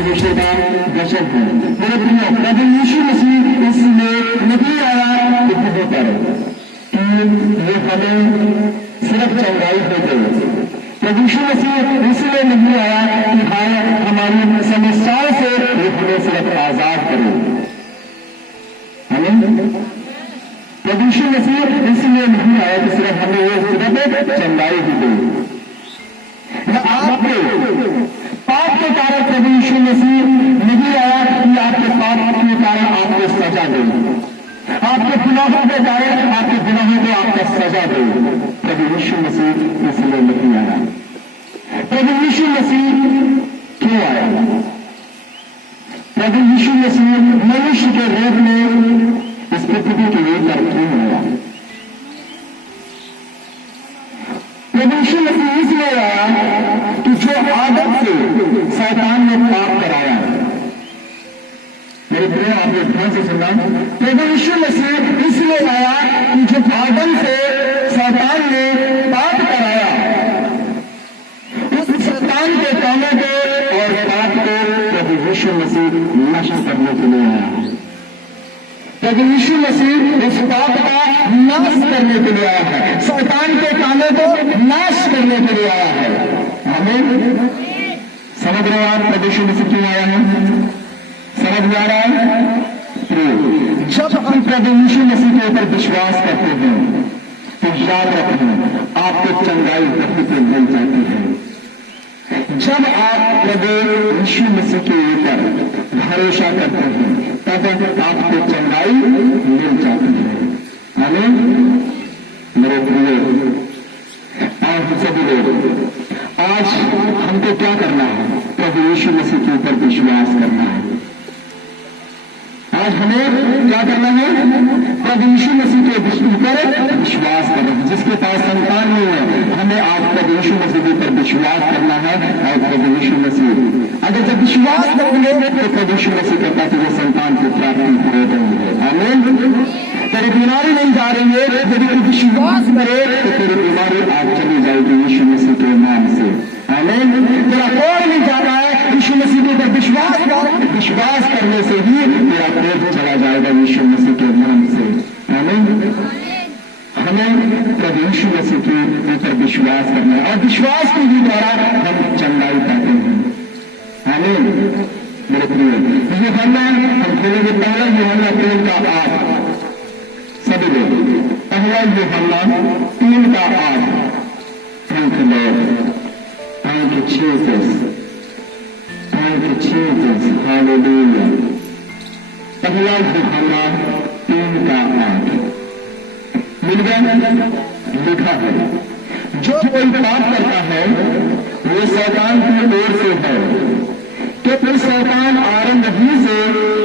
रिश्तेदार दर्शक हैं मेरे प्रियो, प्रभु यीशु मसीह इसलिए नहीं आया कि ये हमें सिर्फ चंगाई दे दे। प्रभु यीशु मसीह इसलिए नहीं आया कि हमारी समस्याओं से ये हमें सिर्फ आजाद करे। हमें प्रभु यीशु मसीह इसलिए नहीं आया कि सिर्फ हमें ये सिर्फ चंगाई ही दे। आपके पाप के कारण प्रभु यीशु मसीह नहीं आया कि आपके पाप के कारण आपको सजा दे, आपके गुनाहों के कारण आपके गुनाहों को आपका सजा दे। प्रभु यीशु मसीह इसलिए नहीं आया। प्रभु यीशु मसीह क्यों आया? प्रभु यीशु मसीह मनुष्य के रूप में इस पृथ्वी के लिए क्यों आया? प्रभु यीशु मसीह इसलिए आया कि जो आदम से शैतान ने पाप कराया। मेरे प्रिय, आपने ध्यान से सुना। प्रभु यीशु मसीह इसलिए आया कि जो आदम से शैतान ने पाप कराया, उस शैतान के कामों को और पाप को प्रभु यीशु मसीह नष्ट करने के लिए आया। प्रभु यीशु मसीह इस पाप का नाश करने के लिए आया है, शैतान के कामों को नाश करने के लिए आया है। हमें समझ रहे हो आप प्रभु यीशु मसीह क्यों आया है? समझ में आ रहा है? जब हम प्रभु यीशु मसीह के ऊपर विश्वास करते हैं तो याद रखें आपको चंगाई प्रभु को मिल जाती है। जब आप प्रभु यीशु मसीह के ऊपर भरोसा करते हैं तब आपको चंगाई मिल जाती है। हमें मेरे प्रिय, आज सभी लोग, आज हमको क्या करना है? प्रभु यीशु मसीह के ऊपर विश्वास करना है। आज हमें क्या करना है? प्रभु यीशु मसीह के ऊपर विश्वास करना है। जिसके पास संतान नहीं है, हमें आज प्रभु यीशु मसीह के ऊपर विश्वास करना है। और प्रभु यीशु मसीह अगर जब विश्वास करेंगे तो प्रभु यीशु मसीह कहता है कि संतान की प्राप्ति हो गई है। आमीन। तेरी बीमारी नहीं जा रही है, यदि तू विश्वास करे तो तेरी बीमारी आज चली जाएगी यीशु मसीह के नाम से। आमीन। तेरा कोई नहीं जा रहा है, यीशु मसीह के ऊपर विश्वास कर, विश्वास करने से ही तेरा कोई चला जाएगा यीशु मसीह के नाम से। आमीन। हमें प्रभु यीशु मसीह के ऊपर विश्वास करना है और विश्वास के ही द्वारा हम चंगाई पाते हैं। आमीन। मेरे प्रिय, यूहन्ना हम खोलेंगे पहला यूहन्ना 3 का 8। सभी लोग पहला यूहन्ना 3 का 8। Thank you Lord, thank you Jesus, thank you Jesus, hallelujah. पहला यूहन्ना 3 का 8 मिल गया? लिखा है, जो कोई पाप करता है वो शैतान की ओर से है, क्योंकि शैतान आरंभ ही से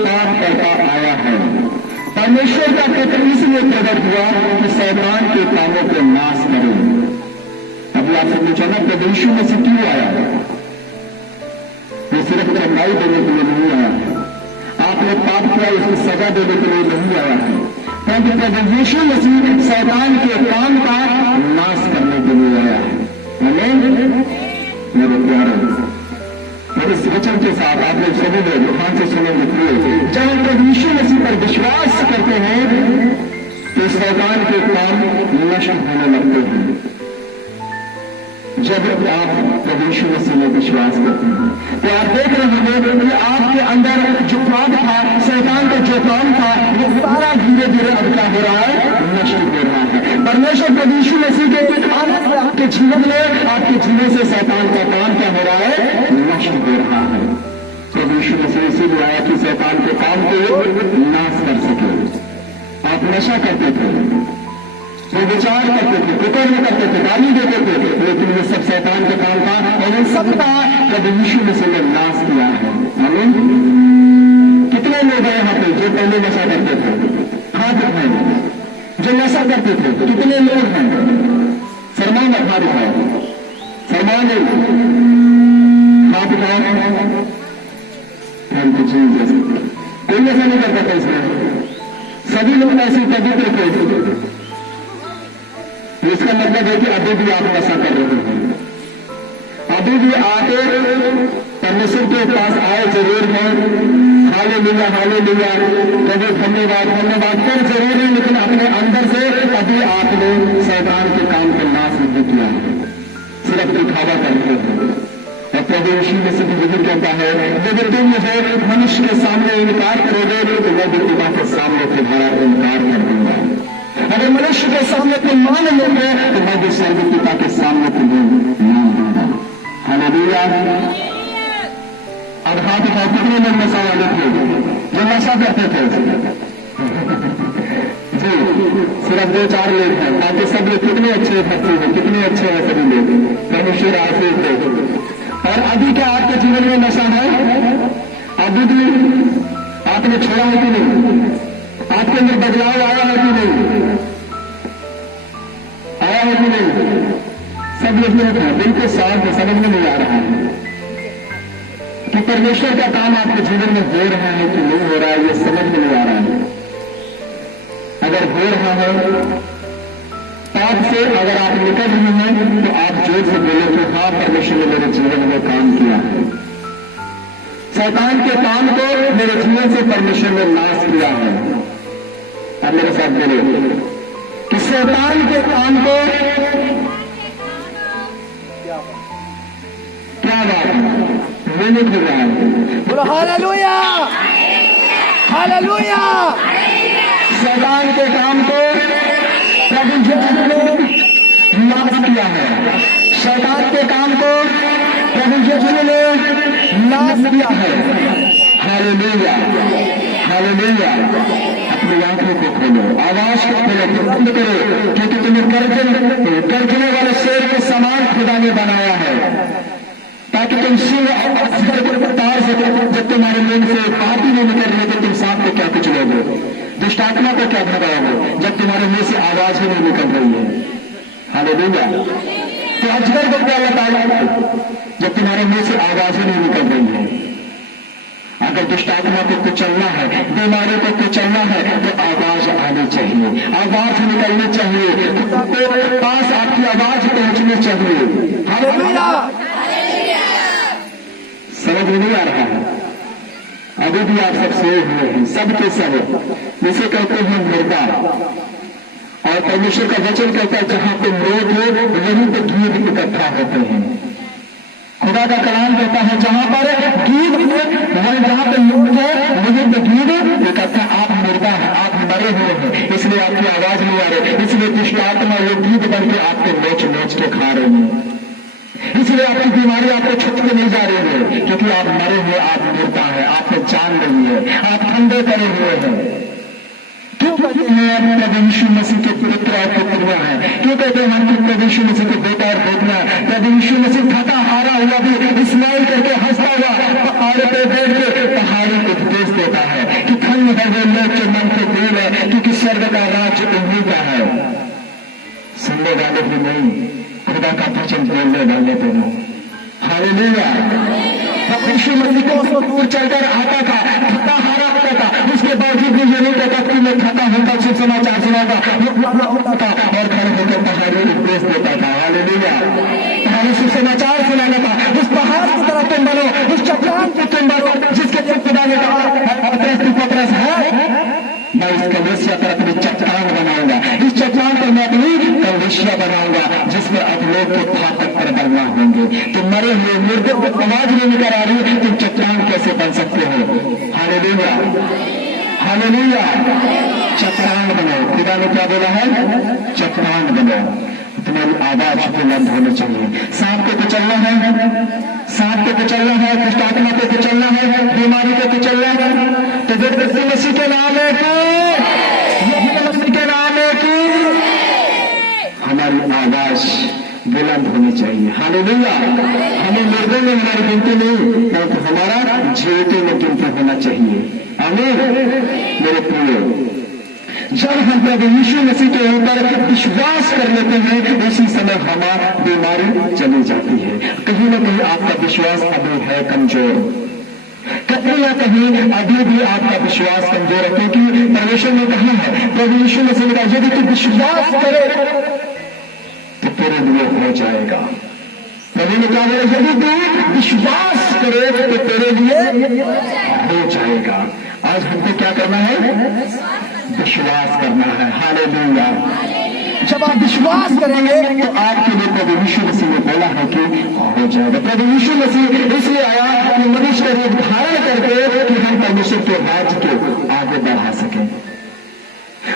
पाप करता आया है। परमेश्वर का पुत्र इसलिए प्रकट हुआ कि शैतान के कामों को नाश करे। अभी आपसे पूछा ना प्रभु यीशु मसीह क्यों आया? वो सिर्फ चंगाई देने के लिए नहीं आया है। आपने पाप किया उसकी सजा देने के लिए नहीं आया है, क्योंकि प्रभु यीशु मसीह शैतान के काम का नाश करने के लिए आया है। आमीन। मेरे प्यारे, मेरे इस वचन के साथ आप लोग सभी लोग ध्यान से सुनेंगे। जब हम प्रभु यीशु मसीह पर विश्वास करते हैं तो शैतान के काम नष्ट होने लगते हैं। जब आप प्रभु यीशु मसीह में विश्वास करते हैं तो आप देख रहे होंगे कि आपके अंदर जो पाप था, शैतान का जो काम था, वो सारा धीरे धीरे अब क्या हो रहा है? नष्ट हो रहा है। परमेश्वर प्रभु यीशु मसीह के आने से आपके जीवन में, आपके जीवन से शैतान का काम क्या हो रहा है? नष्ट हो रहा है। प्रभु यीशु मसीह इसीलिए आया कि शैतान के काम को नाश कर सके। आप नशा करते थे, वो विचार करते थे, कुकर्म करते थे, गाली देते थे, लेकिन ये सब शैतान के काम था और इन सब का प्रभु यीशु मसीह ने नाश किया है। आमीन। कितने लोग हैं यहाँ पे जो पहले नशा करते थे? हाथ उठाएं जो नशा करते थे। कितने लोग हैं? सरमान हाथ उठाए, सरमान हाथ उठाए। Thank you Jesus. कोई नशा नहीं करता था इसमें, सभी लोग ऐसे पवित्र थे। इसका मतलब है कि अभी भी आप नशा कर रहे हैं, अभी भी आके परमेश्वर के पास आए जरूर है, हालेलुया हालेलुया, प्रभु धन्यवाद धन्यवाद, फिर जरूर है, लेकिन अपने अंदर से अभी आपने शैतान के काम को नाश नहीं किया है, सिर्फ दिखावा करते हैं। और प्रभु यीशु मसीह भी कहता है, यदि तुम मुझे मनुष्य के सामने इनकार करोगे तो मैं भी पिता के सामने तुम्हारा इनकार कर दूंगा। अगर मनुष्य के सामने तुम मान लोगे तो मैं भी स्वर्ग पिता के सामने तुम्हें मान दूंगा। हालेलुया। अब हाथ उठाओ, कितने लोग नशा वाले थे जो नशा करते थे? जी, सिर्फ 2-4 लोग हैं, बाकी सब लोग कितने अच्छे भक्ति हैं, कितने अच्छे हैं सभी लोग, परमेश्वर आशीष दे। और अभी क्या आपके जीवन में नशा है? अभी भी आपने छोड़ा है कि नहीं? आपके अंदर बदलाव आया है कि नहीं? आया है कि नहीं? सब लोग बिल्कुल साफ समझ में नहीं आ रहा है कि परमेश्वर का काम आपके जीवन में हो रहा है कि नहीं हो रहा है, ये समझ में नहीं आ रहा है। अगर हो रहा है पाप से अगर आप निकल रहे हैं तो आप जोर से बोले कि हाँ, परमेश्वर ने मेरे जीवन में काम किया है, शैतान के काम को मेरे जीवन से परमेश्वर ने नाश किया है। अब मेरे साथ बोले कि शैतान के काम को क्या बात है, मैंने खुद रहा है। Hallelujah hallelujah. शैतान के काम को प्रभु यीशु ने नाश किया है, शैतान के काम को प्रभु यीशु ने नाश किया है। Hallelujah hallelujah. अपनी आंखों को खोलो, आवाज को खोलो, बंद करो, क्योंकि तुम्हें गर्जने वाले शेर के समान खुदा ने बनाया है, ताकि तुम सिंह और तार से जब तुम्हारे मुंह से बात ही नहीं निकल रही तो तुम सांप को क्या कुचलोगे, दुष्ट आत्मा को क्या भगाओगे जब तुम्हारे मुंह से आवाज ही नहीं निकल रही है। हालेलुया। तो अजगर को क्या बताया जब तुम्हारे मुंह से आवाज ही नहीं निकल रही है? अगर दुष्ट आत्मा को कुचलना है, बीमारी को कुचलना है तो आवाज आनी चाहिए, आवाज निकलनी चाहिए, खुदा के पास आपकी आवाज पहुंचनी चाहिए। हालेलुया। समझ में नहीं आ रहा है? अभी भी आप सब सोए हुए हैं, सबके सब, जिसे कहते हैं मुर्दा। और परमेश्वर का वचन कहता है जहां पे लोग हो वहीं पे गीत इकट्ठा होते हैं। खुदा का कलाम कहता है जहां पर गीत वहीं जहां पे लोग है वहीं पे गीत इकट्ठा। आप मुर्दा है, आप मरे हुए हैं, इसलिए आपकी आवाज नहीं आ रही, इसलिए दुष्ट आत्मा वो गीत बन के आपको नोच नोच के खा रही है, इसलिए आपकी बीमारी आपको छुट के नहीं जा रही है, क्योंकि आप मरे हुए, आप मुर्दा है, आप में जान नहीं है, आप ठंडे करे हुए हैं। क्यों कहते हैं प्रभु यीशु मसीह के पुत्र और पुत्रियां हैं? क्यों कहते हैं हम प्रभु यीशु मसीह के बेटा और बेटियां? प्रभु यीशु मसीह थका हारा हुआ भी स्माइल करके हंसता हुआ पहाड़ पे बैठ के पहाड़ी को उपदेश देता है कि धन्य है वो लोग जो मन के दिल है, क्योंकि स्वर्ग का राज्य उन्हीं का है। सुनने वाले भी नहीं, खुदा का वचन बोलने वाले भी नहीं। हालेलुया। प्रभु यीशु मसीह को उसको दूर चलकर आता था, थका हारा होता था, उसके बावजूद भी ये नहीं कहता कि मैं थका होता शुभ समाचार सुनाऊंगा, होता था और खड़े होकर पहाड़ी उपदेश देता था। हालेलुया। पहाड़ी शुभ समाचार सुनाना था, उस पहाड़ की तरह तुम बनो, उस चट्टान की तुम बनो जिसके तुम खुदा ने कहा पतरस है, मैं इस कलेसिया पर अपनी चट्टान बनाऊंगा, इस चट्टान पर मैं अपनी कलेसिया बनाऊंगा जिसमें अब लोग के फाटक पर बनना होंगे। तुम मरे हुए मुर्दे को आवाज नहीं निकल आ रही, तुम चट्टान कैसे बन सकते हो? Hallelujah hallelujah. चट्टान बनो, खुदा ने क्या बोला है? चट्टान बनो। तुम्हारी आवाज बुलंद होनी चाहिए। सांप को कुचलना है, सांप को कुचलना है, दुष्ट आत्मा को कुचलना है, बीमारी को कुचलना है, तो यीशु मसीह के नाम है कि यीशु मसीह के नाम है कि हमारी आवाज बुलंद होनी चाहिए। हालेलुया। हमें मुर्दों में हमारी गिनती नहीं, परंतु हमारा जीवते में गिनती होना चाहिए। आमीन। मेरे प्रिय, जब हम प्रभु यीशु मसीह के ऊपर विश्वास कर लेते हैं उसी समय हमारी बीमारी चली जाती है। कहीं न कहीं आपका विश्वास अभी है कमजोर, कहीं न कहीं अभी भी आपका विश्वास कमजोर है, क्योंकि परमेश्वर ने कहा है, प्रभु यीशु मसीह ने कहा यदि तू विश्वास करे तो तेरे लिए हो जाएगा। प्रभु ने क्या बोला, यदि तू विश्वास करे तो तेरे लिए हो जाएगा। आज हमको क्या करना है, विश्वास करना है। हालेलुया। जब आप विश्वास करेंगे तो आपके लिए प्रभु यीशु मसीह ने बोला है कि हो जाएगा। प्रभु यीशु मसीह इसलिए आया कि मनुष्य का रूप धारण करके कि हम परमेश्वर के राज्य को आगे बढ़ा सकें।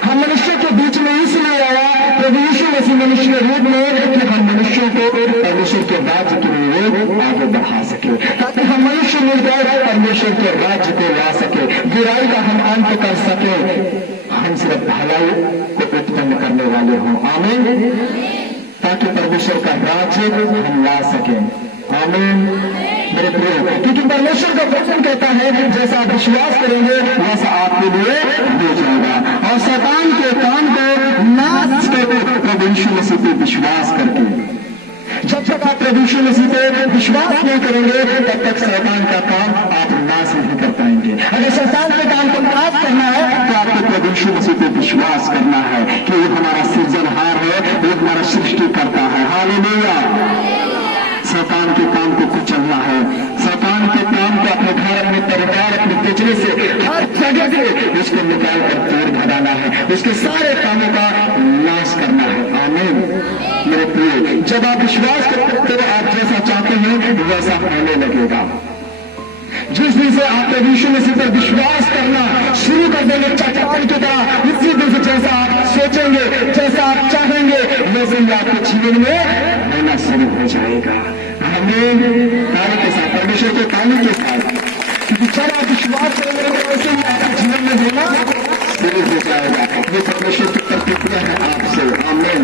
हम मनुष्य के बीच में इसलिए आया प्रभु यीशु मसीह मनुष्य के रूप में कि हम मनुष्यों को परमेश्वर के राज्य के लिए आगे बढ़ा सके, ताकि हम मनुष्य मिलकर परमेश्वर के राज्य को ला सके, बुराई का हम अंत कर सके, हम सिर्फ भलाई को उत्पन्न करने वाले हों। आमीन। ताकि परमेश्वर का राज्य हम ला सके। आमीन। मेरे प्रिय, क्योंकि परमेश्वर का वचन कहता है जैसा आप विश्वास करेंगे वैसा आपके लिए हो जाएगा। और शैतान के काम को नाश करके प्रभु यीशु मसीह पे विश्वास करके, जब तक आप प्रभु यीशु मसीह पे विश्वास नहीं करेंगे तब तक शैतान का काम आप नाश नहीं कर पाएंगे। अगर शैतान के काम को नाश करना है तो आपको प्रभु यीशु मसीह पे विश्वास करना है कि वो हमारा सृजनहार है, वो हमारा सृष्टि करता है। हालेलुया। शैतान के काम को कुचलना है, शैतान के काम को अपने घर, अपने परिवार, अपने बिजली से, हर जगह से उसको निकाल कर तोड़ भगाना है, उसके सारे कामों का नाश करना है। आमीन। मेरे प्रिय, जब आप विश्वास करते हो आप जैसा चाहते हैं वैसा होने लगेगा। जिस दिन से आप प्रभु यीशु मसीह पर विश्वास करना शुरू कर देंगे चट्टान की तरह, उसी दिन से जैसा आप सोचेंगे, जैसा आप चाहेंगे, वैसे ही आपके जीवन में होना शुरू हो जाएगा। हमें कार्य के साथ, परमेश्वर के कार्य के साथ, क्योंकि जब आप विश्वास करेंगे तो वैसे ही आपके जीवन में होना शुरू हो जाएगा। ये परमेश्वर की प्रतिक्रिया है आपसे। आमीन।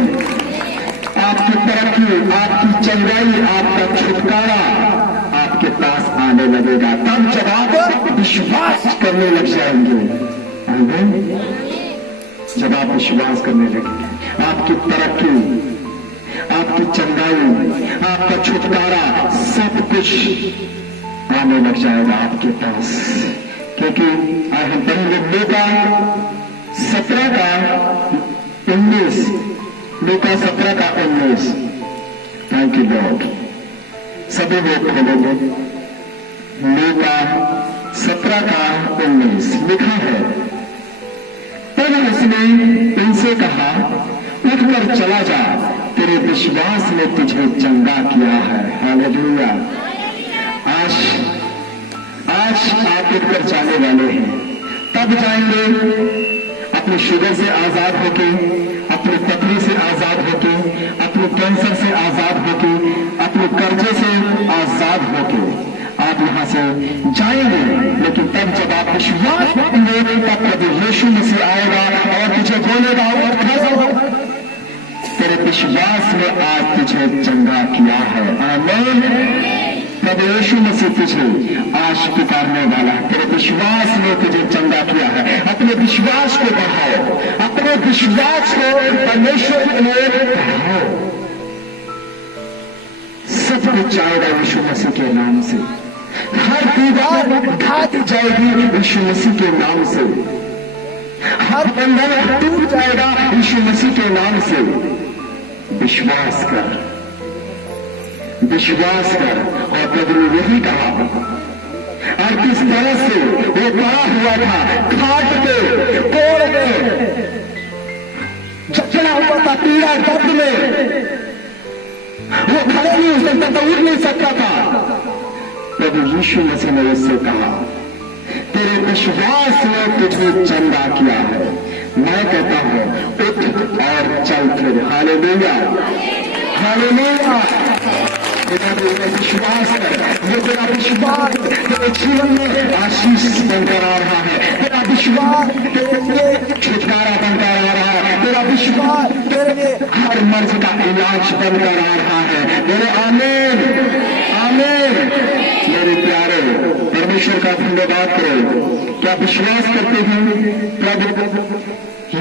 आपकी तरक्की, आपकी चंगाई, आपका छुटकारा आपके पास आने लगेगा। तब जब आप विश्वास करने लग जाएंगे, जब आप विश्वास करने लगेंगे, आपकी तरक्की, आपकी चंगाई, आपका छुटकारा सब कुछ आने लग जाएगा आपके पास। क्योंकि आज हम पढ़ेंगे लूका 17 का 19, लूका 17 का 19। Thank you Lord. सभी लोग खोलेंगे लूका 17 का 19। लिखा है, तब उसने उनसे कहा, उठकर चला जा, तेरे विश्वास ने तुझे चंगा किया है। हालेलुया। आज आप उठकर जाने वाले हैं। तब जाएंगे अपने शुगर से आजाद होके, अपने पत्नी से आजाद होके, अपने कैंसर से आजाद होके, अपने कर्जे से आजाद होके आप यहां से जाएंगे। लेकिन तब जब आप विश्वास करेंगे तब प्रभु यीशु मसीह आएगा और तुझे बोलेगा, उठ खड़ा हो, तेरे विश्वास ने आज तुझे चंगा किया है। आमीन। प्रभु यीशु मसीह तुझे आज पुकारने वाला है। तेरे विश्वास ने तुझे चंगा किया है। अपने विश्वास को बढ़ाओ, अपने विश्वास को परमेश्वर के लिए बढ़ाओ। सब कुछ आएगा यीशु मसीह के नाम से। हर दीवार ढात जाएगी यीशु मसीह के नाम से। हर बंधन टूट जाएगा यीशु मसीह के नाम से। विश्वास कर, विश्वास कर। और प्रभु ने यही कहा। और किस तरह से वो पड़ा हुआ था खाट पे, कोड़ में, जकड़ा हुआ था पीड़ा दर्द में, वो खड़े नहीं हो सकता था, उठ नहीं सकता था। प्रभु यीशु मसीह ने उससे कहा, तेरे विश्वास ने तुझे चंगा किया है। मैं कहता हूं उठ और चल फिर। हालेलुया। हालेलुया। विश्वास कर, वो तेरा विश्वास तेरे जीवन में आशीष बनकर आ रहा है। तेरा विश्वास तेरे लिए छुटकारा बनकर आ रहा है। तेरा विश्वास तेरे लिए हर मर्ज का इलाज बनकर आ रहा है। मेरे आमीन। आमीन। मेरे प्यारे, परमेश्वर का धन्यवाद करो। क्या विश्वास करते हैं प्रभु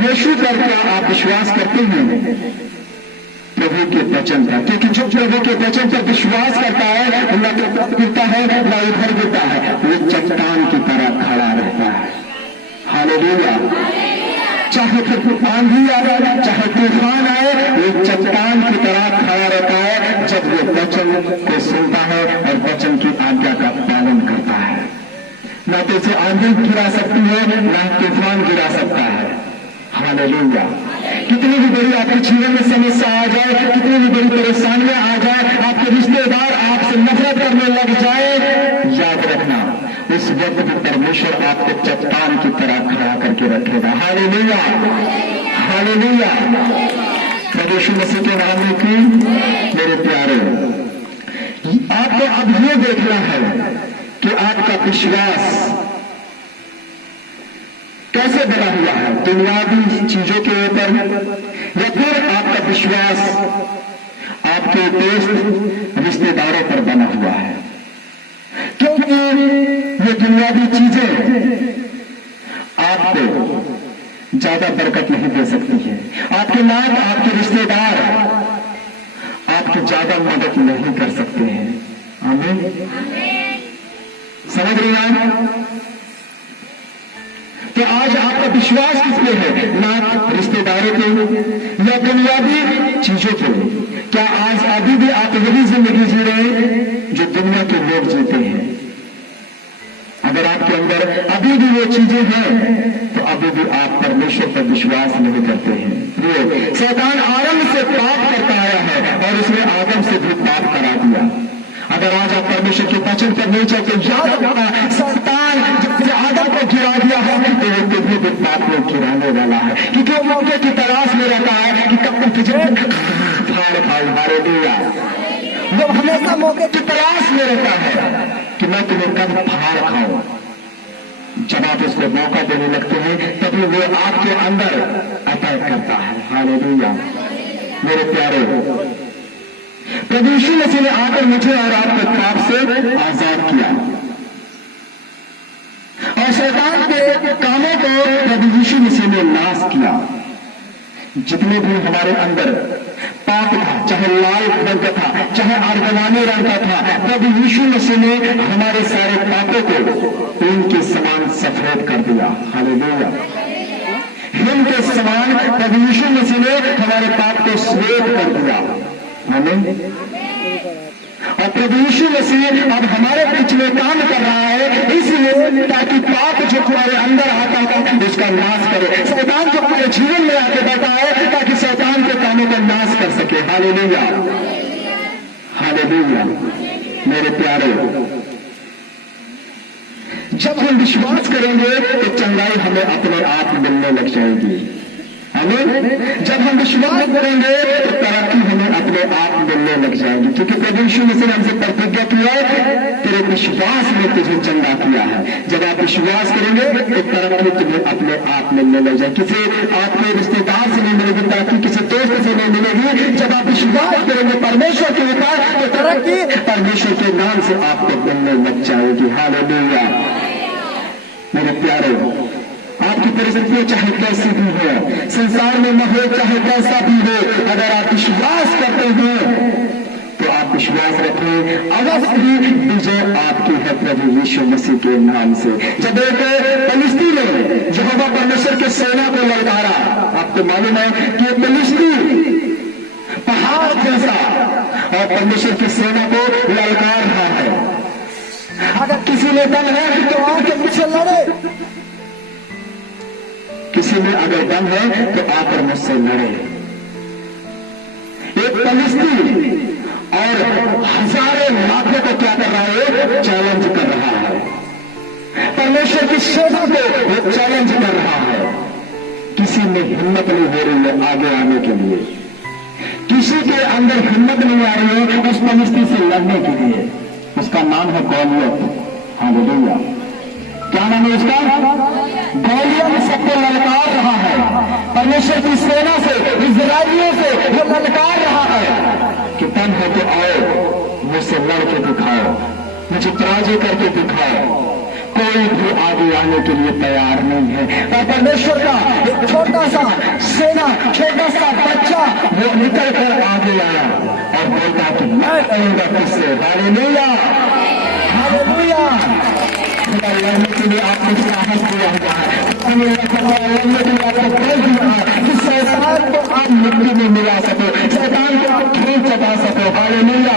यीशु पर? क्या आप विश्वास करते हैं प्रभु के वचन पर? क्योंकि जो प्रभु के वचन पर विश्वास करता है न तो गिरता है न इधर गिरता है, वो चट्टान की तरह खड़ा रहता है। हालेलुया। चाहे फिर आंधी आए, चाहे तूफान आए, वो चट्टान की तरह खड़ा रहता है। जब वो वचन को सुनता है और वचन की आज्ञा का पालन करता है। ना तो इसे आंधी गिरा सकती है, ना तूफान गिरा सकता है। हालेलुया। कितनी भी बड़ी आपके जीवन में समस्या आ जाए, कितनी भी बड़ी परेशानियां आ जाए, आपके रिश्तेदार आपसे नफरत करने लग जाए, याद रखना उस वक्त भी परमेश्वर आपको चट्टान की तरह खड़ा करके रखेगा। Hallelujah, hallelujah. प्रभु यीशु मसीह के नाम में की मेरे प्यारे, आपको अब ये देखना है कि आपका विश्वास कैसे बना हुआ है, दुनियावी चीजों के ऊपर, या फिर आपका विश्वास आपके दोस्त रिश्तेदारों पर बना हुआ है। क्योंकि ये दुनियावी चीजें आपको ज्यादा बरकत नहीं दे सकती है। आपके नाम, आपके रिश्तेदार आपकी ज्यादा मदद नहीं कर सकते हैं। आमीन। समझ रही हैं? तो आज आपका विश्वास किस पे है? ना रिश्तेदारों पे या दुनियावी चीजों पे? क्या आज अभी भी आप वही जिंदगी जी रहे हैं जो दुनिया के लोग जीते हैं? अगर आपके अंदर अभी भी वो चीजें हैं तो अभी भी आप परमेश्वर पर विश्वास नहीं करते हैं। शैतान आरंभ से पाप करता आया है और उसने आदम से भी पाप करा दिया। अगर आज आप परमेश्वर के वचन पर नहीं चलते, याद रखना शैतान जब आदम को गिरा दिया है तो वो कभी भी पाप में गिराने वाला है, क्योंकि वो मौके की तलाश में रहता है कि कब तक तुझे फाड़ खाऊं। हालेलुया। वो हमेशा मौके की तलाश में रहता है कि मैं तुम्हें कब फाड़ खाऊं। जब आप उसको मौका देने लगते हैं तभी वो आपके अंदर अटैक करता है। हालेलुया। मेरे प्यारे, प्रभु यीशु मसीह ने आकर मुझे और आपको पाप से आजाद किया और शैतान के कामों को प्रभु यीशु मसीह ने नाश किया। जितने भी हमारे अंदर पाप था, चाहे लाल रंग का था, चाहे अर्गवानी रंग का था, प्रभु यीशु मसीह ने हमारे सारे पापों को उनके समान सफेद कर दिया। हालेलुया। हिम के समान प्रभु यीशु मसीह ने हमारे पाप को श्वेत कर दिया। आमीन। और प्रभु यीशु मसीह अब हमारे बीच में काम कर रहा है, इसलिए ताकि पाप जो हमारे अंदर आता है उसका नाश करे। शैतान जो हमारे जीवन में आके बैठा है ताकि शैतान के कामों का नाश कर सके। Hallelujah, hallelujah. मेरे प्यारे, जब हम विश्वास करेंगे तो चंगाई हमें अपने आप मिलने लग जाएगी। हमें जब हम विश्वास करेंगे तो तरक्की हमें अपने आप मिलने लग जाएगी, क्योंकि प्रभु यीशु मसीह ने हमसे प्रतिज्ञा किया है, तेरे विश्वास में तुझे चंगा किया है। जब आप विश्वास करेंगे तो तरक्की तुम्हें अपने आप मिलने लग जाएगी। किसी आपके रिश्तेदार से नहीं मिलेगी तरक्की, किसी दोस्त से नहीं मिलेगी। जब आप विश्वास करेंगे परमेश्वर के ऊपर तो तरक्की परमेश्वर के नाम से आपको मिलने लग जाएगी। हालेलुया। मेरे प्यारे, आपकी परिस्थितियां चाहे कैसी भी हो, संसार में माहौल चाहे कैसा भी हो, अगर आप विश्वास करते हैं तो आप विश्वास रखें, अवश्य ही विजय आपकी है प्रभु यीशु मसीह के नाम से। जब एक फिलिस्ती ने यहोवा परमेश्वर के सेना को ललकारा, आपको मालूम है कि फिलिस्ती पहाड़ जैसा और परमेश्वर की सेना को ललकार रहा है। अगर किसी में दम है तो आके मुझसे लड़े, किसी में अगर दम है तो आकर मुझसे लड़े। एक फिलिस्ती और हजारों लाखों को क्या कर रहा है? चैलेंज कर रहा है। परमेश्वर की सेना को वो चैलेंज कर रहा है। किसी में हिम्मत नहीं हो रही है आगे आने के लिए, किसी के अंदर हिम्मत नहीं आ रही है उस फिलिस्ती से लड़ने के लिए। उसका नाम है गॉलियत। हालेलुया। क्या नाम है उसका? गॉलियत सबको ललकार रहा है। परमेश्वर की सेना से, इजराइलियों से वो ललकार रहा है कि तन हो तो आओ, मुझसे लड़ के दिखाओ, मुझे पराजय करके दिखाओ। कोई भी आगे आने के लिए तैयार नहीं है। और परमेश्वर का एक छोटा सा सेना, छोटा सा बच्चा वो निकल कर आगे आया और बोलता कि मैं करूंगा किससे। Hallelujah, hallelujah. लड़ने के लिए आपको साहस दिया हुआ है, लड़ने के लिए आपको बल दिया है कि शैतान को आप मिट्टी में मिला सको, शैतान को आप खेल चटा सको। हालेलुया।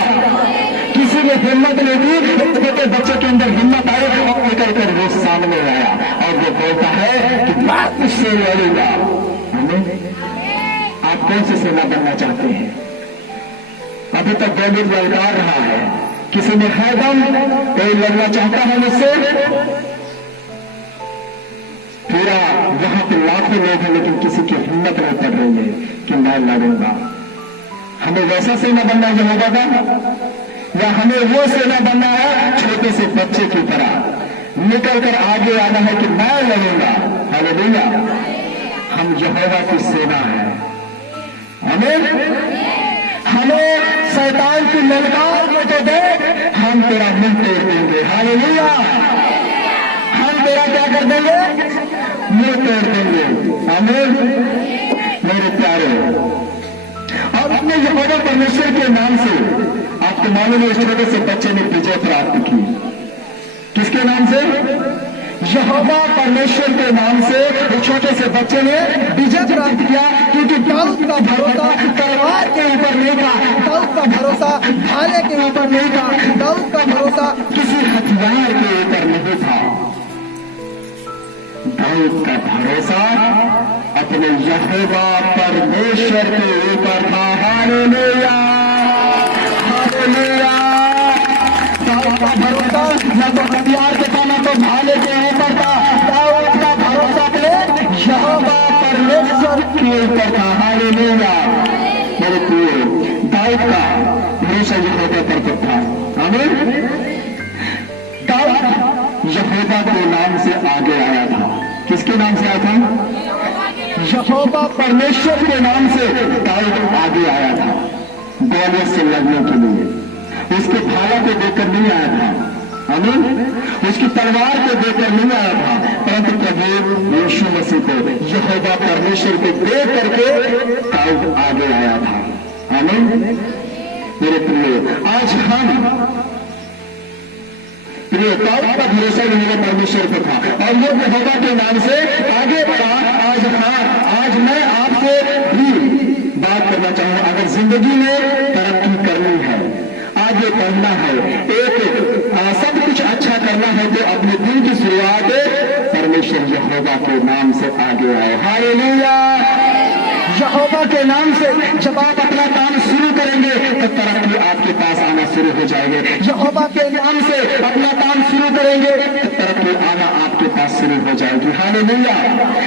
किसी ने हिम्मत नहीं दी, छोटे बच्चे के अंदर हिम्मत आई और निकल कर वो सामने आया और वो बोलता है कि मैं तुझसे लड़ूंगा। आप कौन सी सेना बनना चाहते हैं? अभी तक गैलियत ललकार रहा है, किसी ने है दम, कोई लड़ना चाहता है मुझसे? पूरा वहां पे लाखों लोग हैं लेकिन किसी की हिम्मत नहीं पड़ रही है कि मैं लड़ूंगा। हमें वैसा सेना बनना यहोवा का, या हमें वो सेना बनना है छोटे से बच्चे की तरह निकल कर आगे आना है कि मैं लड़ूंगा। हालेलुया। हम यहोवा की सेना है। हमें शैतान की ललकार को तो देख, हम तेरा मुंह तोड़ देंगे। हालेलुया। हम तेरा क्या कर देंगे? मुंह तोड़ देंगे। आमीन। मेरे प्यारे, और अपने यहोवा परमेश्वर के नाम से, आपको मालूम है इस छोटे से बच्चे ने विजय प्राप्त की। किसके नाम से? यहोवा परमेश्वर के नाम से एक छोटे से बच्चे ने विजय प्राप्त किया, क्योंकि दाऊद का भरोसा तलवार के ऊपर नहीं था, दाऊद का भरोसा भाले के ऊपर नहीं था, दाऊद का भरोसा किसी हथियार के ऊपर नहीं था। दाऊद का भरोसा अपने यहोवा परमेश्वर के ऊपर था। हालेलुया। हालेलुया। दाऊद का भरोसा न तो हथियार के था, न तो भाले के ऊपर था। दाऊद का भरोसा अपने यहोवा परमेश्वर के ऊपर था। हालेलुया। मेरे प्रिय, दाऊद का भरोसा यहोवा पर था। आमीन। दाऊद यहोवा के नाम से आगे आया था। किसके नाम से आया था? यहोवा परमेश्वर के नाम से दाऊद आगे आया था गोलियत से लड़ने के लिए। उसके भाला को देखकर नहीं आया था। आमीन। उसकी तलवार को देखकर नहीं आया था, परंतु प्रभु यीशु मसीह को, यहोवा परमेश्वर को देख करके दाऊद आगे आया था। आमीन। मेरे प्रिय, आज हम दाऊद का भरोसा यहोवा परमेश्वर को था और ये यहोवा के नाम से आगे बढ़ा। आज मैं आपसे भी बात करना चाहूंगा, अगर जिंदगी में तरक्की करनी है, आगे बढ़ना है, सब कुछ अच्छा करना है, तो अपने दिन की शुरुआत परमेश्वर यहोवा के नाम से आगे आए। हालेलुया। यहोवा के नाम से जब आप अपना काम शुरू करेंगे तो तरक्की आपके पास आना शुरू हो जाएंगे। यहोवा के नाम से अपना काम शुरू करेंगे तो तरक्की आना आपके पास शुरू हो जाएगी। हालेलुया।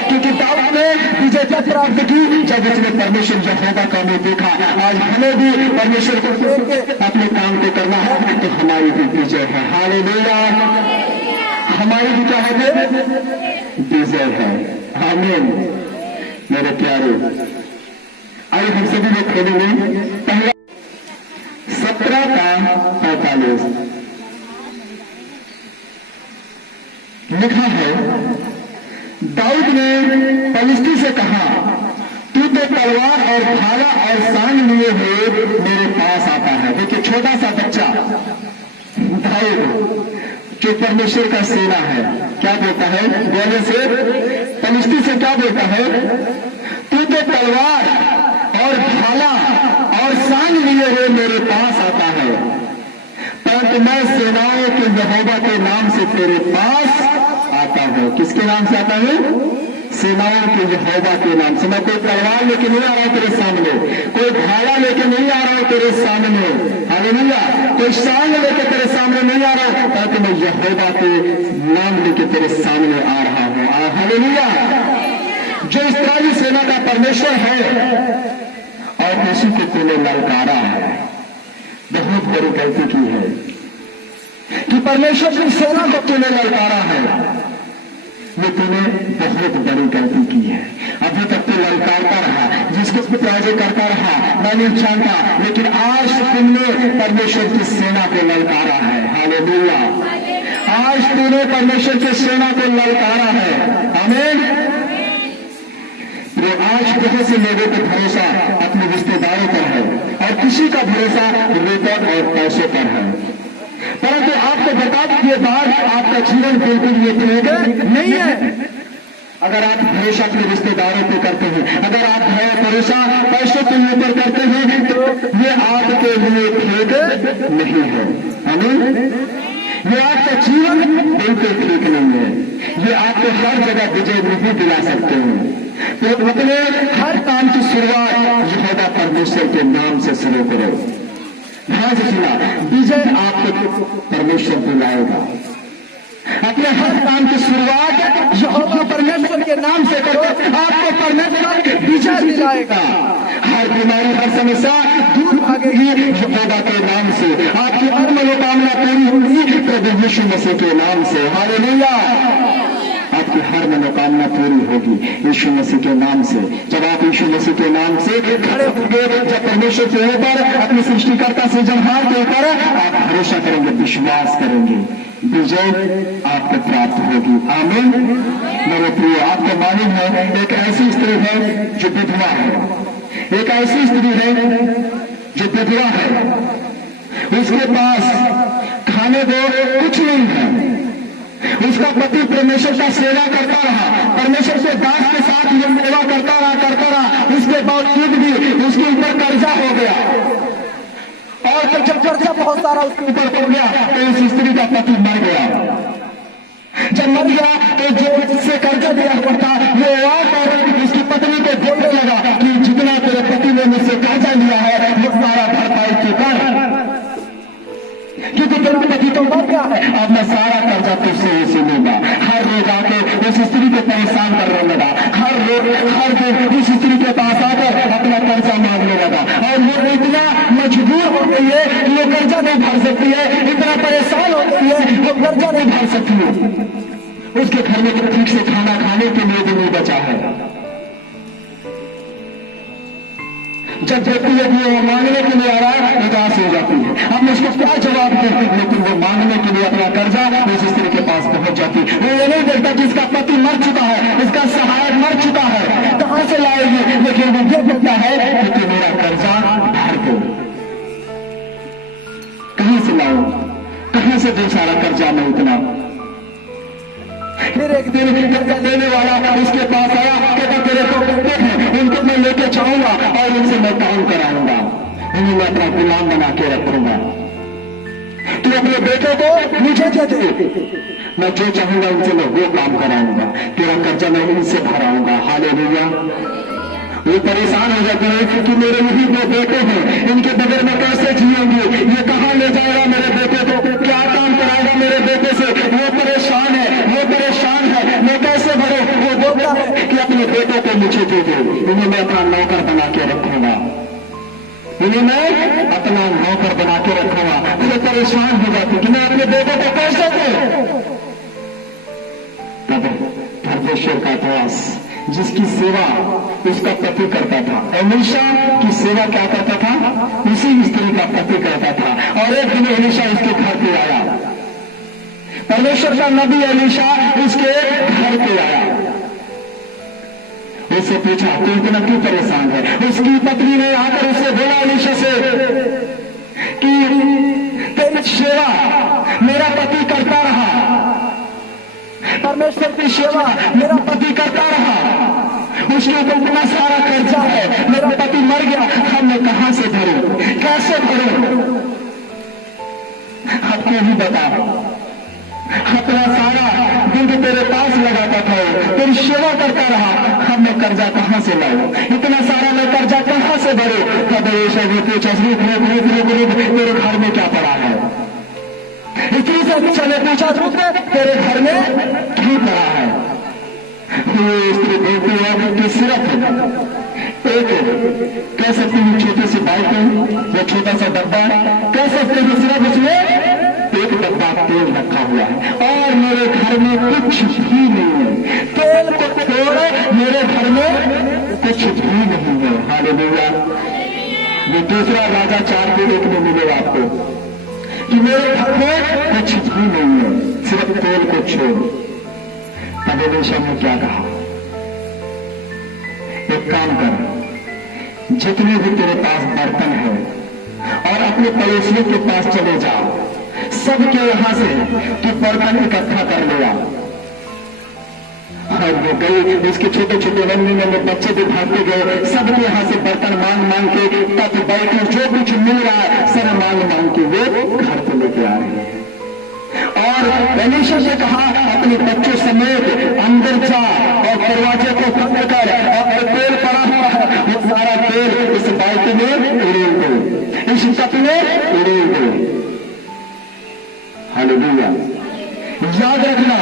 क्योंकि दाऊद ने विजय तब प्राप्त की जब उसने परमेश्वर यहोवा का मुंह देखा। आज हमें भी परमेश्वर को देख के अपने काम को करना है तो हमारी भी विजय है। हालेलुया। हमारी भी क्या है? विजय है। आमीन। मेरे प्यारे, आइए हम सभी लोग खोलेंगे पहला 17:45 लिखा है, दाऊद ने पलिश्ती से कहा, तू तो तलवार और भाला और सांग लिए हुए मेरे पास आता है। देखिए, छोटा सा बच्चा दाऊद जो परमेश्वर का सेना है, क्या बोलता है? बोले से पलिश्ती से क्या बोलता है? तू तो तलवार और भाला और सांग लिए हुए मेरे पास आता है, परंतु मैं सेनाओं के यहोवा के नाम से तेरे पास आता हूं। किसके नाम से आता हूं? सेनाओं के यहोवा के नाम से। मैं कोई तलवार लेके नहीं आ रहा हूं तेरे सामने, कोई भाला लेके नहीं आ रहा हूं तेरे सामने। हालेलुया। कोई सांग लेके तेरे सामने नहीं आ रहा हूं, परंतु मैं यहोवा के नाम लेके तेरे सामने आ रहा हूं। हालेलुया। जो इस्राएली सेना का परमेश्वर है और उसी को तूने ललकारा है, बहुत बड़ी गलती की है कि परमेश्वर की सेना को तूने ललकारा है। ये तूने बहुत बड़ी गलती की है। अभी तक तो ललकारता रहा, जिसको पराजय करता रहा, मैं नहीं जानता, लेकिन आज तुमने परमेश्वर की सेना को ललकारा है। हालेलुया। आज तूने परमेश्वर की सेना को ललकारा है। आमीन। तो आज बहुत से लोगों का भरोसा अपने रिश्तेदारों पर है और किसी का भरोसा वेतन और पैसों पर है, परंतु आपको बता दीजिए बात, आपका जीवन बिल्कुल ये ठीक नहीं है। अगर आप भरोसा अपने रिश्तेदारों पे करते हैं, अगर आप भरोसा पैसों के ऊपर करते हैं, तो ये आपके लिए ठीक नहीं है। आमीन। ये आपका जीवन बिल्कुल ठीक नहीं है। ये आपको हर जगह विजय नहीं दिला सकते हैं। तो अपने हर काम की शुरुआत यहोवा परमेश्वर के नाम से शुरू करो। ध्यान से सुना, विजय आपको परमेश्वर दिलाएगा। अपने हर काम की शुरुआत यहोवा परमेश्वर के नाम से करो, आपको परमेश्वर विजय दिलाएगा। हर बीमारी, हर समस्या दूर भागेगी यहोवा के नाम से। आपकी हर मनोकामना पूरी होगी प्रभु यीशु मसीह के नाम से। हालेलुया। आपकी हर मनोकामना पूरी होगी यीशु मसीह के नाम से। जब आप यीशु मसीह के नाम से खड़े होंगे, जब परमेश्वर के ऊपर, अपने सृष्टिकर्ता सृजनहार के ऊपर आप भरोसा करेंगे, विश्वास करेंगे, विजय आपको प्राप्त होगी। आमीन। मेरे प्रिय, आपको मालूम है एक ऐसी स्त्री है जो विधवा है, एक ऐसी स्त्री है जो विधवा है, उसके पास खाने को कुछ नहीं है। उसका पति परमेश्वर का सेवा करता रहा, परमेश्वर के दास के साथ ये सेवा करता रहा। इसके बावजूद भी उसके ऊपर कर्जा हो गया, और जब कर्जा बहुत सारा उसके ऊपर हो गया तो उस स्त्री का पति मर गया। जब मर गया तो जो जिससे कर्जा दिया हुआ था वो आकर उसकी पत्नी को बोलने लगा कि जितना तेरे पति ने मुझसे कर्जा लिया है वो सारा भरपाई तू कर, क्योंकि तेरा पति तो मर गया है, अब मैं सारा कर्जा तुझसे ही सुनूंगा। हर रोज आके उस स्त्री को परेशान करने लगा, हर दिन उस स्त्री के पास आकर अपना कर्जा मांगने लगा, और वो इतना मजबूर हो गई है कि वो कर्जा नहीं भर सकती है, इतना परेशान हो गई है वो कर्जा नहीं भर सकती है। उसके घर में तो ठीक से खाना खाने के लिए भी नहीं बचा है। जब देखती है कि वो मांगने के लिए आ रहा है, उदास हो जाती है। अब मैं उसको क्या जवाब दूं, लेकिन वो मांगने के लिए अपना कर्जा उस स्त्री के पास पहुंच जाती है। वो ये नहीं देखता कि इसका पति मर चुका है, इसका सहायक मर चुका है, कहां से लाएगी, लेकिन वो ये देखता है कि मेरा कर्जा भर दो। कहां से लाओ, कहां से दो सारा कर्जा में इतना। फिर एक दिन कर्जा लेने वाला उसके पास आया, कहता तेरे को बेटे हैं, उनको मैं लेके जाऊंगा और उनसे मैं काम कराऊंगा, उन्हें मैं अपना गुलाम बना के रखूंगा। तू अपने बेटे को मुझे दे दे, मैं जो चाहूंगा उनसे मैं वो काम कराऊंगा, तेरा कर्जा मैं इनसे भराऊंगा। हालेलुया। वो परेशान हो जाते हैं कि मेरे नहीं दो बेटे हैं, इनके बगैर मैं कैसे जिएंगे, ये कहाँ ले जाएगा मेरे बेटे को, क्या काम कराएगा मेरे बेटे से। वो परेशान है, मैं कैसे भरूं। वो बोलता है कि अपने बेटे को मुझे दे दो, इन्हें मैं अपना नौकर बना के रखूंगा, इन्हें मैं अपना नौकर बना के रखूंगा। वो परेशान हो जाती कि मैं अपने बेटे को कैसे दूं। तब परमेश्वर का दास जिसकी सेवा उसका पति करता था, एलीशा की सेवा क्या करता था, उसी स्त्री का पति करता था। और एक दिन एलीशा उसके घर पे आया, परमेश्वर का नबी एलीशा उसके घर पे आया, उससे पूछा तू इतना क्यों परेशान है। उसकी पत्नी ने आकर उससे बोला एलीशा से कि तेरी सेवा मेरा पति करता रहा, परमेश्वर की सेवा मेरा पति करता रहा, उसके ऊपर इतना सारा कर्जा है, मेरा पति मर गया, अब मैं कहां से भरूं, कैसे भरूं। अब क्यों ही बता, अपना सारा दिन तेरे पास लगाता था, तेरी सेवा करता रहा, अब मैं कर्जा कहां से लाऊं, इतना सारा मैं कर्जा कहां से भरूं। तब ऐसा पूछा तेरे घर में क्या पड़ा है। इतनी से चले पूछा तेरे घर में क्या पड़ा है। स्त्री बोलती है कि सिर्फ एक कह सकते हैं छोटी सी बाइक या छोटा सा डब्बा, कह सकते हैं सिर्फ उसमें एक डब्बा तेल रखा हुआ है और मेरे घर में कुछ भी नहीं है, तेल को छोड़ मेरे घर में कुछ भी नहीं है। हालेलुया। ये दूसरा राजा 4:1 में मिलेगा आपको कि मेरे घर में कुछ भी नहीं है, सिर्फ तेल को छोड़। तब एलीशा ने क्या कहा, एक काम कर, जितने भी तेरे पास बर्तन है और अपने पड़ोसियों के पास चले जाओ, सबके यहां से तू बर्तन इकट्ठा कर लिया और वो गई, उसके छोटे छोटे नन्हे बच्चे भी भागते गए, सबके यहाँ से बर्तन मांग के तक बैठे, जो कुछ मिल रहा है सब मांग के वो घर पे लेके आ रहे हैं। और एलीशा ने कहा अपने बच्चों समेत अंदर जा और दरवाजे को बंद कर, और तेल पड़ा हुआ है वो सारा तेल इस बाल्टी में उड़ेल दो, इस कप में उड़ेल दो। हालेलुया। याद रखना,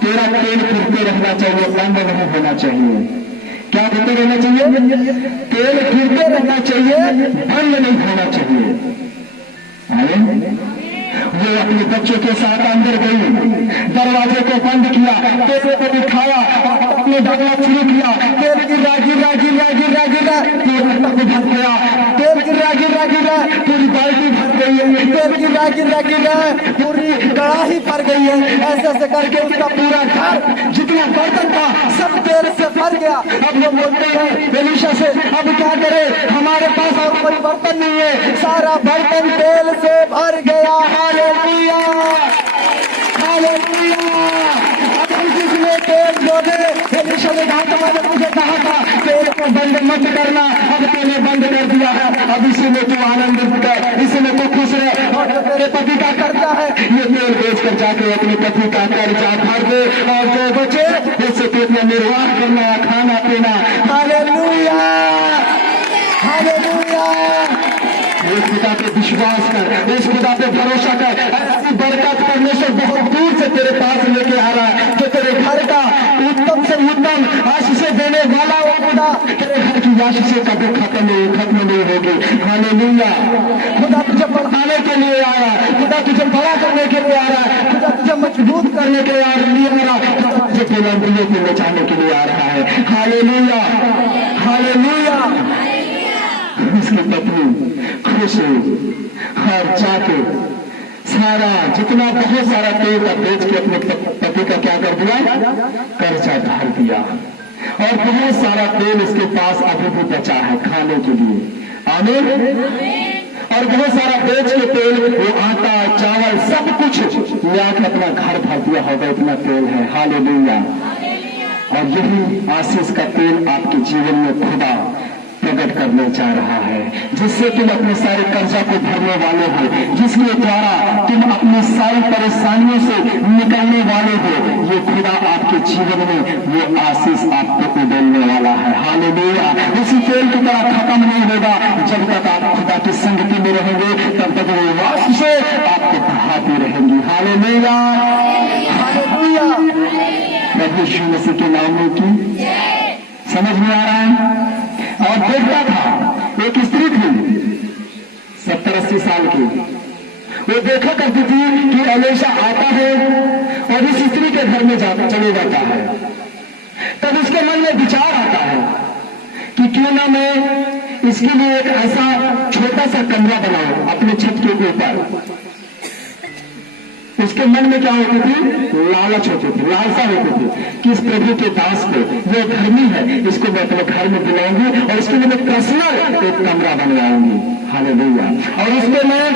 तेरा तेल गिरते रहना चाहिए, बंद नहीं होना चाहिए। क्या गिरते रहना चाहिए? तेल गिरते रहना चाहिए, बंद नहीं होना चाहिए। वो अपने बच्चों के साथ अंदर गई, दरवाजे को बंद किया, तेल को उठाया, अपने ढकना शुरू किया, तेल गिरा गिरा गिरा गिरा गिरा, तेल भर गया, तेल गिरा गिरा गिरा, पूरी बाल्टी भर गई है, तेल गिरा गिरा गिरा, पूरी कड़ाही भर गई है। ऐसे ऐसे करके उसका पूरा घर जितना बर्तन था सब तेल से भर गया। अब वो बोलते हैं एलीशा से, अब क्या करें, हमारे पास और कोई बर्तन नहीं है, सारा बर्तन तेल से भर गया। Hallelujah, hallelujah. अब किसने तेल जो दे, एलीशा ने कहा तो मैंने मुझे कहा था तेल को बंद मत करना, अब तेने बंद कर दिया है, अब इसी में तू आनंदित कर, इसी में तू खुश रहे। और जो तेरे पति का कर्जा है ये तेल बेच कर जाके अपने पति का कर्जा भर दे, और जो बचे उससे तू अपना निर्वाह करना, खाना पीना। Hallelujah, hallelujah. इस खुदा पे विश्वास कर, इस खुदा पे भरोसा कर। ऐसी बरकत परमेश्वर बहुत दूर से तेरे पास लेके आ रहा है, जो तेरे घर का उत्तम से उत्तम आशीष देने वाला वो खुदा तेरे घर की आशीष कभी खत्म नहीं होगी। हालेलुया। खुदा तुझे बढ़ाने के लिए आ रहा है, खुदा तुझे बड़ा करने के लिए आ रहा है, खुदा तुझे मजबूत करने के लिए आ रहा है, खुदा तुझे बुलंदियों को बचाने के लिए आ रहा है। Hallelujah, hallelujah. उसकी पत्नी खुश हुई और जाके सारा जितना बहुत सारा तेल बेच के अपने पति का क्या कर दिया, कर्जा भर दिया, और बहुत सारा तेल इसके पास अभी भी बचा है खाने के लिए। आमीन। और बहुत सारा बेच के तेल, वो आटा चावल सब कुछ ले आकर अपना घर भर दिया होगा, इतना तेल है। हालेलुया। और यही आशीष का तेल आपके जीवन में खुदा प्रकट करने जा रहा है, जिससे तुम अपने सारे कर्जा को भरने वाले हो, जिसके द्वारा तुम अपनी सारी परेशानियों से निकलने वाले हो। ये खुदा आपके जीवन में वो आशीष आपको उड़ेलने वाला है। हालेलुया। उसी तेल की तरह खत्म नहीं होगा, जब तक आप खुदा की संगति में रहेंगे तब तक वो आशीषें आपको बढ़ाती रहेंगी। Hallelujah, hallelujah. प्रभु यीशु मसीह के नाम में की समझ में आ रहा है। और देखता था एक स्त्री थी 70-80 साल की, वो देखा करती थी कि एलीशा आता है और इस स्त्री के घर में चले जाता है। तब उसके मन में विचार आता है कि क्यों ना मैं इसके लिए एक ऐसा छोटा सा कमरा बनाऊं अपने छत के ऊपर। उसके मन में क्या होती थी, लालच होती थी, लालसा होती थी कि इस प्रभु के दास को, वो धर्मी है, इसको मैं अपने घर में बुलाऊंगी और इसके लिए मैं पर्सनल एक कमरा बनवाऊंगी। हालेलुया। और उसमें मैं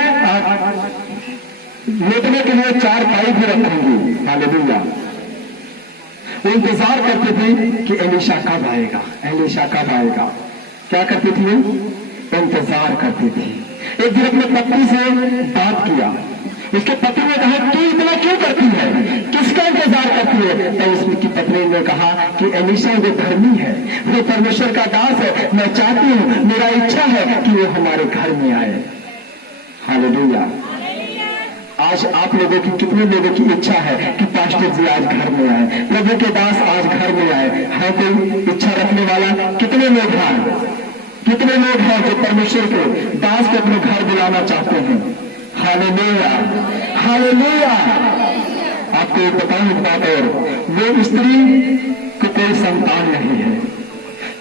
लेटने के लिए 4 पाई भी रखूंगी। हालेलुया। वो इंतजार करती थी कि एलीशा कब आएगा, एलीशा कब आएगा। क्या करती थी, इंतजार करती थी। एक दिन अपने पत्नी से बात किया, उसके पति ने कहा तू इतना क्यों करती है, किसका इंतजार करती है। तो उसकी पत्नी ने कहा कि एलीशा वो धर्मी है, वो परमेश्वर का दास है, मैं चाहती हूँ, मेरा इच्छा है कि वो हमारे घर में आए। हालेलुया। आज आप लोगों की, कितने लोगों की इच्छा है कि पास्टर जी आज घर में आए, प्रभु के दास आज घर में आए? है कोई इच्छा रखने वाला? कितने लोग हैं, कितने लोग हैं जो परमेश्वर के दास को अपने घर बुलाना चाहते हैं? Hallelujah, hallelujah. आपको एक बताऊं एक बात और, वो स्त्री को कोई संतान नहीं है,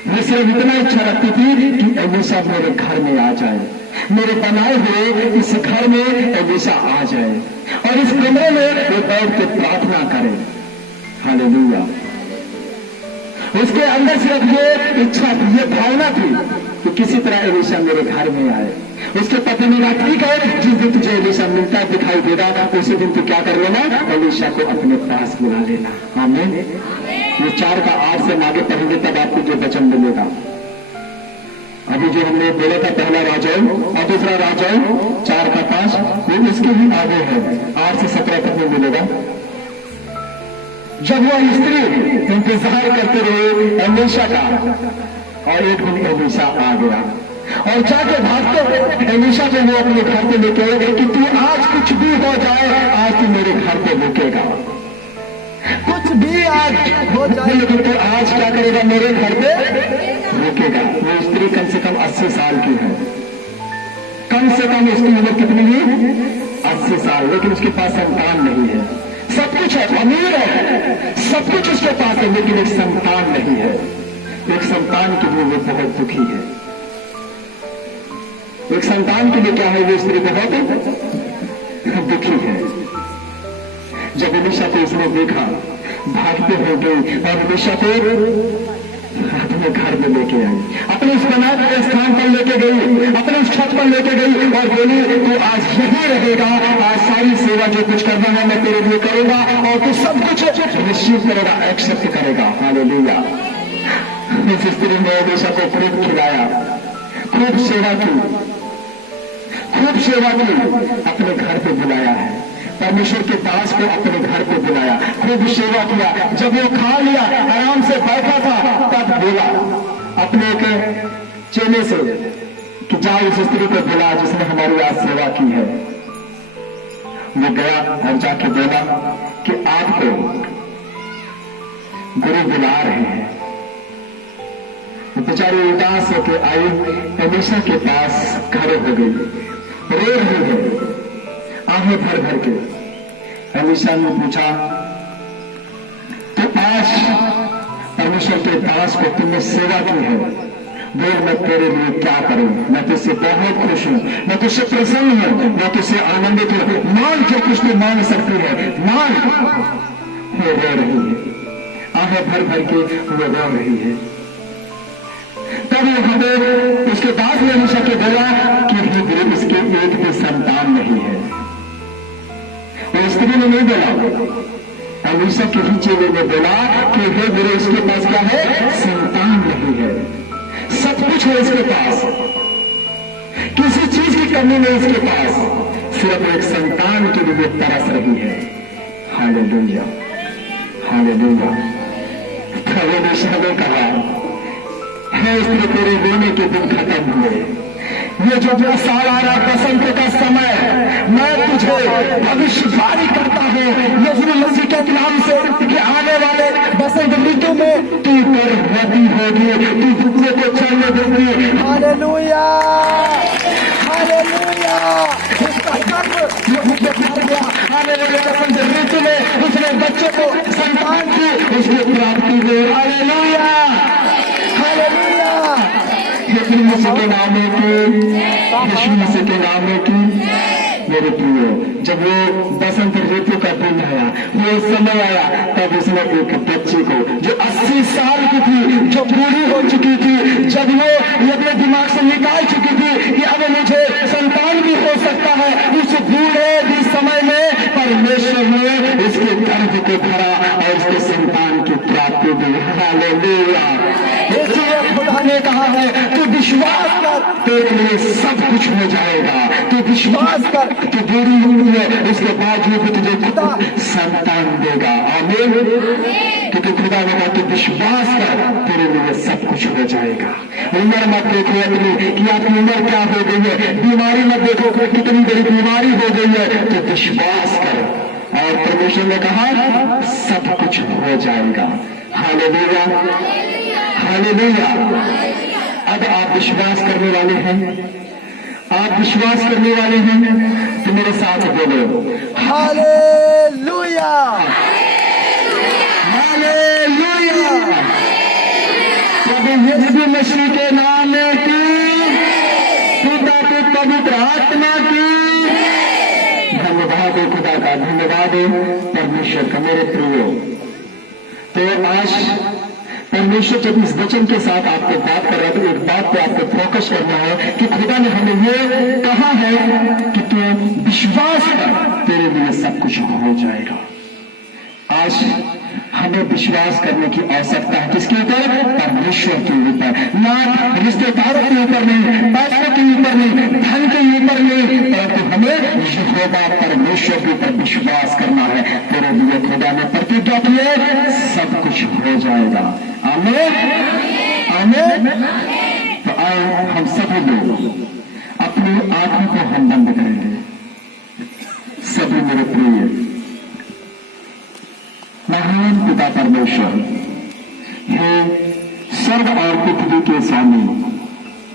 वो सिर्फ इतना इच्छा रखती थी कि एलीशा मेरे घर में आ जाए, मेरे बनाए हुए इस घर में एलीशा आ जाए और इस कमरे में वो बैठ के प्रार्थना करे। हालेलुया। उसके अंदर सिर्फ ये इच्छा थी, ये भावना थी कि किसी तरह एलीशा मेरे घर में आए। उसके पति ने कहा ठीक है, जिस दिन तुझे एलीशा मिलता दिखाई देगा उसी दिन तू क्या कर लेना, एलीशा को अपने पास बुला लेना। आमीन। ये 4 का 8 से आगे पढ़ेंगे तब आपको जो वचन मिलेगा। अभी जो हमने बोला था पहला राजाओं और दूसरा राजाओं 4 का 5, वो इसके ही आगे है, 8 से 17 तक में मिलेगा। जब वह स्त्री इंतजार करते रहे एलीशा का, और एक दिन एलीशा आ गया और जाके भागते हुए एलीशा को वो अपने घर पे लेके आए कि तू आज कुछ भी हो जाए, आज तू मेरे घर पे रुकेगा, कुछ भी आज हो जाए लेकिन तू आज क्या करेगा, मेरे घर पे रुकेगा। वो स्त्री कम से कम 80 साल की है, कम से कम उसकी उम्र कितनी है, 80 साल, लेकिन उसके पास संतान नहीं है। सब कुछ है, अमीर है, सब कुछ उसके पास है, लेकिन एक संतान नहीं है। एक संतान के लिए वो बहुत दुखी है। एक संतान के लिए क्या है, वो स्त्री बहुत दुखी है। जब एलीशा को उसने देखा, भागते हो गई और एलीशा को अपने घर में लेके आई, अपने उस बनाए हुए स्थान पर लेके गई, अपने उस छत पर लेके गई और बोली तू आज यही रहेगा, आज सारी सेवा जो कुछ करना है मैं तेरे लिए करूंगा और तू सब कुछ रिसीव करेगा, एक्सेप्ट करेगा। हालेलुया। इस स्त्री ने एलीशा को खूब खिलाया, खूब सेवा की, खूब सेवा की, अपने घर पे बुलाया है, परमेश्वर के दास को अपने घर पे बुलाया, खूब सेवा किया। जब वो खा लिया, आराम से बैठा था, तब बोला अपने के चेले से कि जाओ उस स्त्री को बुला जिसने हमारी आज सेवा की है। वो गया और जाके बोला कि आपको गुरु बुला रहे हैं। बेचारी उदास होकर आई, एलीशा के पास खड़े हो गई, रो रही है आंखें भर भर के। एलीशा ने पूछा तो आज परमेश्वर के दास को तुमने सेवा की है, बोल मैं तेरे लिए क्या करूं, मैं तुझसे बहुत खुश हूं, मैं तुझसे प्रसन्न हूं, मैं तुझसे आनंदित हूं, मान जो कुछ तू मांग सकती है मान। वो रो रही है, आंखें भर भर के वो रो रही है। तब हमें उसके दास ने एलीशा को बोला कि इसके एक भी संतान नहीं है। और स्त्री ने नहीं बोला, एलीशा के ही चेले ने बोला कि हे गुरु इसके पास क्या है, संतान नहीं है, सब कुछ है इसके पास, किसी चीज की कमी नहीं इसके पास, सिर्फ एक संतान के लिए तरस रही है। Hallelujah, hallelujah. तब एलीशा ने कहा है इसलिए तेरे रोने के दिन खत्म हुए, ये जो साल आ रहा बसंत का समय, मैं तुझे भविष्यवाणी करता हूँ यीशु मसीह के नाम से कि आने वाले बसंत ऋतु में तू गर्भवती होगी, तू बच्चे को चलने देगी। Hallelujah, hallelujah. इसका गया आने वाले बसंत ऋतु में उसने बच्चे को संतान की उसने प्राप्ति हुई। Hallelujah, hallelujah. यीशु मसीह के नाम की, यीशु मसीह के नाम की। मेरे प्रियो, जब वो बसंत ऋतु का दिन आया, वो समय आया, तब उसने एक बच्चे को जो 80 साल की थी, जो बूढ़ी हो चुकी थी, जब वो अपने दिमाग से निकाल चुकी थी कि अब मुझे संतान भी हो सकता है, उस बूढ़े भी समय में परमेश्वर ने इसके गर्भ को भरा और इसके संतान की प्राप्ति दी। हालेलुया। खुदा ने कहा है तू विश्वास कर, तेरे लिए सब कुछ हो जाएगा, तू विश्वास कर, तू बूढ़ी हुई है उसके बावजूद भी तुझे खुदा संतान देगा। आमीन। क्योंकि खुदा ने कहा तू विश्वास कर, तेरे लिए सब कुछ हो जाएगा। उम्र मत देखो अपनी कि आपकी उम्र क्या हो गई है, बीमारी मत देखो कि कितनी बड़ी बीमारी हो गई है, तो विश्वास कर। और परमेश्वर ने कहा सब कुछ हो जाएगा। Hallelujah, hallelujah. अब आप विश्वास करने वाले हैं, आप विश्वास करने वाले हैं तो मेरे साथ बोलो हालेलुया, हालेलुया। प्रभु यीशु मसीह के नाम की, पिता की पवित्र आत्मा की धन्यवाद हो, खुदा का धन्यवाद हो, परमेश्वर का। मेरे प्रियो, तो आज परमेश्वर जब इस वचन के साथ आपको बात कर रहा है तो एक बात पे आपको फोकस करना है कि खुदा ने हमें ये कहा है कि तू विश्वास कर, तेरे लिए सब कुछ हो जाएगा। आज हमें विश्वास करने की आवश्यकता है। किसके ऊपर? परमेश्वर के ऊपर, ना रिश्तेदारों के ऊपर नहीं, पैसों के ऊपर नहीं, धन के ऊपर नहीं, परंतु हमें यहोवा परमेश्वर के ऊपर विश्वास करना है। तेरे लिए खुदा ने प्रतिज्ञा की है, सब कुछ हो जाएगा। आमीन, आमीन। तो आए हम सभी लोग अपनी आंखों को हम बंद करेंगे। सभी मेरे प्रिय महान पिता परमेश्वर, हे स्वर्ग और पृथ्वी के स्वामी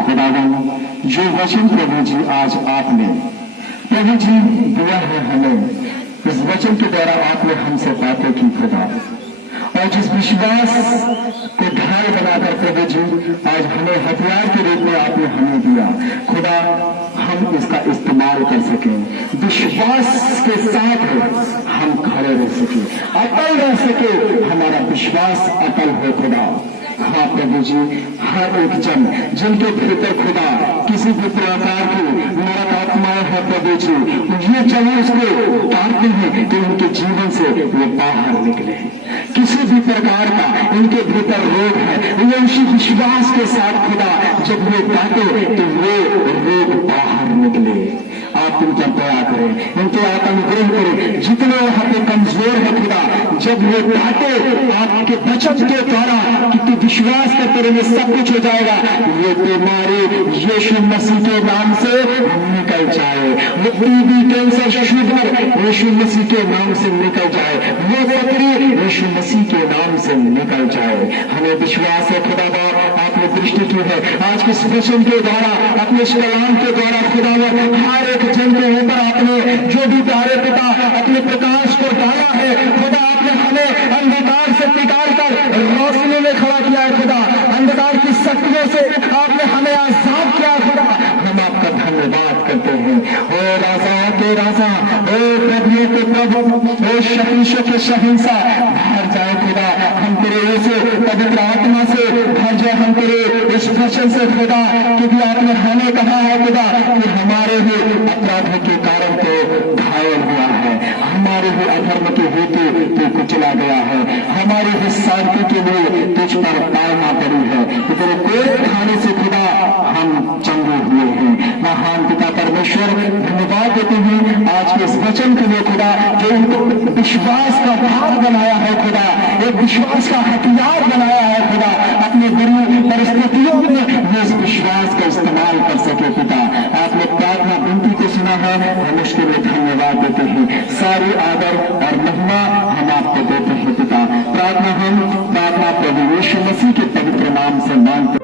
खुदावन, जो वचन प्रभु जी आज आपने प्रभु जी दिया है हमें, इस वचन के द्वारा आपने हमसे बातें की खुदा, और जिस विश्वास को ढाल बनाकर प्रभु जी आज हमें हथियार के रूप में आपने हमें दिया खुदा, हम इसका इस्तेमाल कर सकें, विश्वास के साथ हम खड़े रह सके, अटल रह सके, हमारा विश्वास अटल हो खुदा। हाँ प्रभु जी, हर एक जन जिनके भीतर खुदा किसी भी प्रकार की नरक आत्माएं है प्रभु जी, ये जब उसको उतारते हैं तो उनके जीवन से वो बाहर निकले। किसी भी प्रकार का इनके भीतर रोग है, वो उसी विश्वास के साथ खुदा जब वो काटे तो वो रोग बाहर निकले। आप इन पर दया करें, इनके आप अनुग्रह करें। जितने यहाँ पे कमजोर है खुदा, जब वो काटे आपके वचन के द्वारा कि तू विश्वास कर तेरे में सब कुछ हो जाएगा, ये बीमारी यीशु मसीह के नाम से निकल जाए, वो टीबी, कैंसर, शुगर यीशु मसीह के नाम से निकल जाए, वो तकलीफ यीशु मसीह के नाम से निकल जाए। हमें विश्वास है खुदा बाप, आपने दृष्टि की है आज के इस वचन के द्वारा, अपने इस कलाम के द्वारा खुदा हर एक जन के ऊपर आपने जो भी प्यारे पिता अपने प्रकाश को डाला है खुदा, आपने हमें अंधकार से निकाल कर रोशनी में खड़ा किया है खुदा, अंधकार की शक्तियों से आपने हमें आजाद किया खुदा। हम आपका धन्यवाद करते हैं। ओ राजा के राजा, ओ प्रभु के प्रभु, ओ शहीशों के शहींसा भर जाए खुदा, हम तेरे से पवित्र आत्मा से भर जाए, हम तेरे इस वचन से खुदा, क्योंकि आपने हमें कहा है खुदा कि हमारे ही अपराधों के कारण तो घायल हुआ है, हमारे ही अधर्म के हेतु तो कुचला गया है, हमारे ही शांति के लिए तुझ पर पालना पड़ी है, तेरे कोट खाने से खुदा हम चंगे हुए हैं। महान पिता परमेश्वर, धन्यवाद देते हैं आज के इस वचन के लिए खुदा, जो उनको विश्वास का भाग बनाया है खुदा, एक विश्वास का हथियार बनाया है खुदा, अपनी बुरी परिस्थितियों में इस विश्वास का इस्तेमाल कर सके पिता। आपने प्रार्थना विनती को सुना है, हम उसके लिए धन्यवाद देते हैं। सारी आदर और महिमा हम आपको देते हैं पिता। प्रार्थना प्रभु यीशु मसीह के पवित्र नाम से मांगते